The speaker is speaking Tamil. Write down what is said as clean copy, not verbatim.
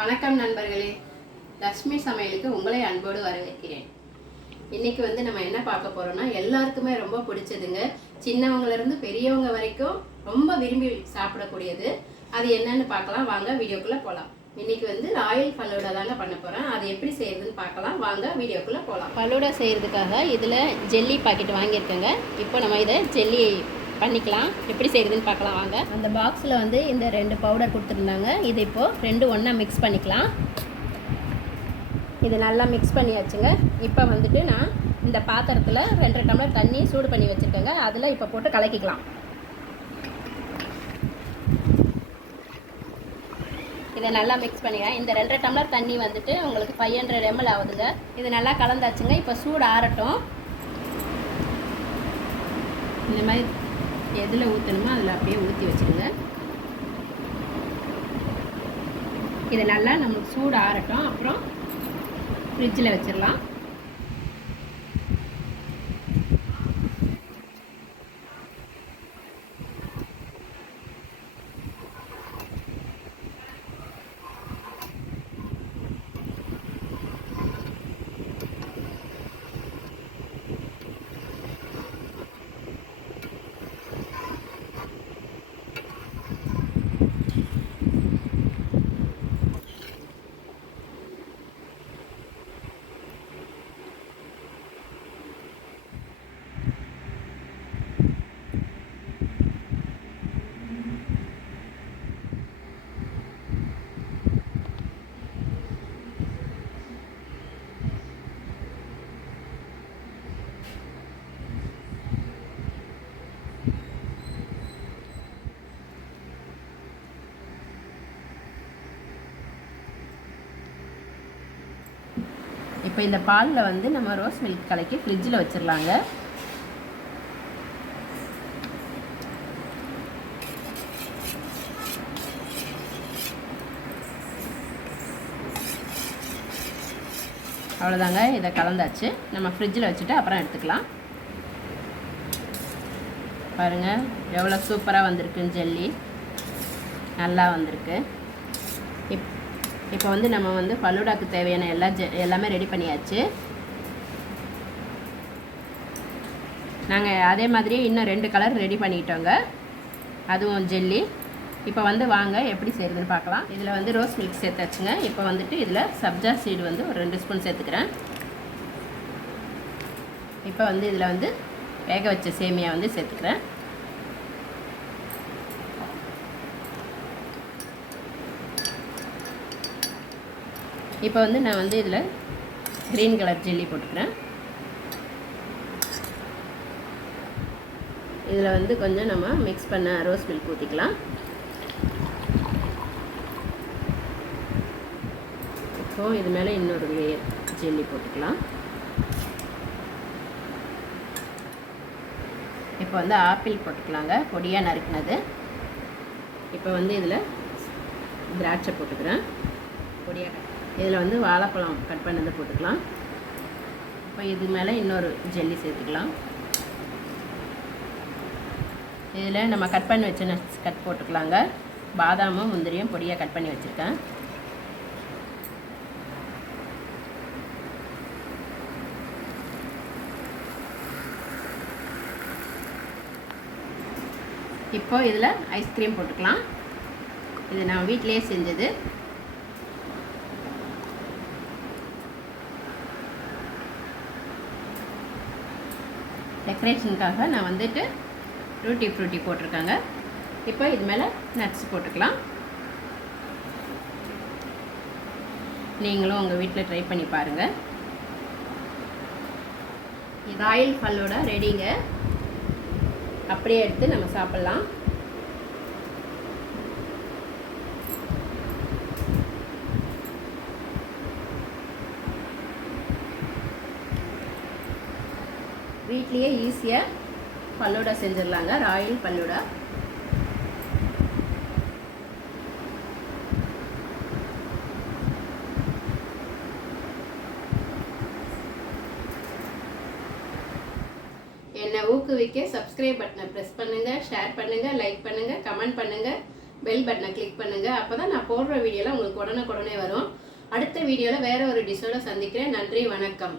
வணக்கம் நண்பர்களே, லக்ஷ்மி சமையலுக்கு உங்களை அன்போடு வரவேற்கிறேன். இன்னைக்கு வந்து நம்ம என்ன பார்க்க போறோம்னா, எல்லாருக்குமே ரொம்ப பிடிச்சதுங்க. சின்னவங்கல இருந்து பெரியவங்க வரைக்கும் ரொம்ப விரும்பி சாப்பிடக்கூடியது. அது என்னன்னு பார்க்கலாம் வாங்க, வீடியோக்குள்ள போகலாம். இன்னைக்கு வந்து ராயல் ஃபலூடா தாங்க பண்ண போறேன். அது எப்படி செய்யறதுன்னு பார்க்கலாம் வாங்க, வீடியோக்குள்ள போகலாம். ஃபலூடா செய்யறதுக்காக இதில் ஜெல்லி பாக்கெட் வாங்கியிருக்கேங்க. இப்போ நம்ம இதை ஜெல்லி பண்ணிக்கலாம். எப்படி செய்கிறதுன்னு பார்க்கலாம் வாங்க. அந்த பாக்ஸில் வந்து இந்த 2 பவுடர் கொடுத்துருந்தாங்க. இது இப்போது 2 ஒன்றா மிக்ஸ் பண்ணிக்கலாம். இது நல்லா மிக்ஸ் பண்ணியாச்சுங்க. இப்போ வந்துட்டு நான் இந்த பாத்திரத்தில் 2 டம்ளர் தண்ணி சூடு பண்ணி வச்சுருக்கேங்க. அதில் இப்போ போட்டு கலக்கிக்கலாம். இதை நல்லா மிக்ஸ் பண்ணிக்கலாம். இந்த 2 டம்ளர் தண்ணி வந்துட்டு உங்களுக்கு 500 ml ஆகுதுங்க. இது நல்லா கலந்தாச்சுங்க. இப்போ சூடு ஆறட்டும். இந்த மாதிரி எதில் ஊற்றணுமோ அதில் அப்படியே ஊற்றி வச்சுருங்க. இது நல்லா நமக்கு சூடு ஆறட்டும். அப்புறம் ஃப்ரிட்ஜில் வச்சிடலாம். இப்போ இந்த பாலில் வந்து நம்ம ரோஸ் மில்க் கலக்கி ஃப்ரிட்ஜில் வச்சிடலாங்க. அவ்வளோதாங்க, இதை கலந்தாச்சு. நம்ம ஃப்ரிட்ஜில் வச்சுட்டு அப்புறம் எடுத்துக்கலாம். பாருங்கள் எவ்வளோ சூப்பராக வந்திருக்குன்னு ஜெல்லி நல்லா வந்திருக்கு. இப்போ வந்து நம்ம வந்து ஃபலூடாக்கு தேவையான எல்லாமே ரெடி பண்ணியாச்சு. நாங்கள் அதே மாதிரியே இன்னும் 2 கலர் ரெடி பண்ணிக்கிட்டோங்க. அதுவும் ஜெல்லி. இப்போ வந்து வாங்க எப்படி செய்கிறதுன்னு பார்க்கலாம். இதில் வந்து ரோஸ் மில்க் சேர்த்தாச்சுங்க. இப்போ வந்துட்டு இதில் சப்ஜா சீடு வந்து ஒரு 2 ஸ்பூன் சேர்த்துக்கிறேன். இப்போ வந்து இதில் வந்து வேக வச்ச சேமியா வந்து சேர்த்துக்கிறேன். இப்போ வந்து நான் வந்து இதில் க்ரீன் கலர் ஜெல்லி போட்டுக்கிறேன். இதில் வந்து கொஞ்சம் நம்ம மிக்ஸ் பண்ண ரோஸ் மில்க் ஊற்றிக்கலாம். இப்போது இது மேலே இன்னொரு லேயர் ஜெல்லி போட்டுக்கலாம். இப்போ வந்து ஆப்பிள் போட்டுக்கலாங்க, பொடியாக நறுக்குனது. இப்போ வந்து இதில் திராட்சை போட்டுக்கிறேன் பொடியாக. இதில் வந்து வாழைப்பழம் கட் பண்ணதை போட்டுக்கலாம். இப்போ இது மேலே இன்னொரு ஜெல்லி சேர்த்துக்கலாம். இதில் நம்ம கட் பண்ணி வச்ச நட்ஸ் கட் போட்டுக்கலாங்க. பாதாமும் முந்திரியும் பொடியாக கட் பண்ணி வச்சுருக்கேன். இப்போ இதில் ஐஸ்கிரீம் போட்டுக்கலாம். இது நான் வீட்டிலேயே செஞ்சது. டெக்கரேஷனுக்காக நான் வந்துட்டு டூட்டி ஃப்ரூட்டி போட்டிருக்காங்க. இப்போ இது மேலே நட்ஸ் போட்டுக்கலாம். நீங்களும் உங்கள் வீட்டில் ட்ரை பண்ணி பாருங்கள். ராயல் ஃபலூடா ரெடிங்க. அப்படியே எடுத்து நம்ம சாப்பிட்லாம். வீட்லேயே ஈஸியாக ஃபலூடா செஞ்சிடலாங்க, ராயல் ஃபலூடா. என்னை ஊக்குவிக்க சப்ஸ்கிரைப் பட்டனை ப்ரெஸ் பண்ணுங்கள், ஷேர் பண்ணுங்கள், லைக் பண்ணுங்கள், கமெண்ட் பண்ணுங்கள். பெல் பட்டனை கிளிக் பண்ணுங்கள். அப்போ தான் நான் போடுற வீடியோலாம் உங்களுக்கு உடனே வரும். அடுத்த வீடியோவில் வேறு ஒரு டிஷ்ஷோட சந்திக்கிறேன். நன்றி, வணக்கம்.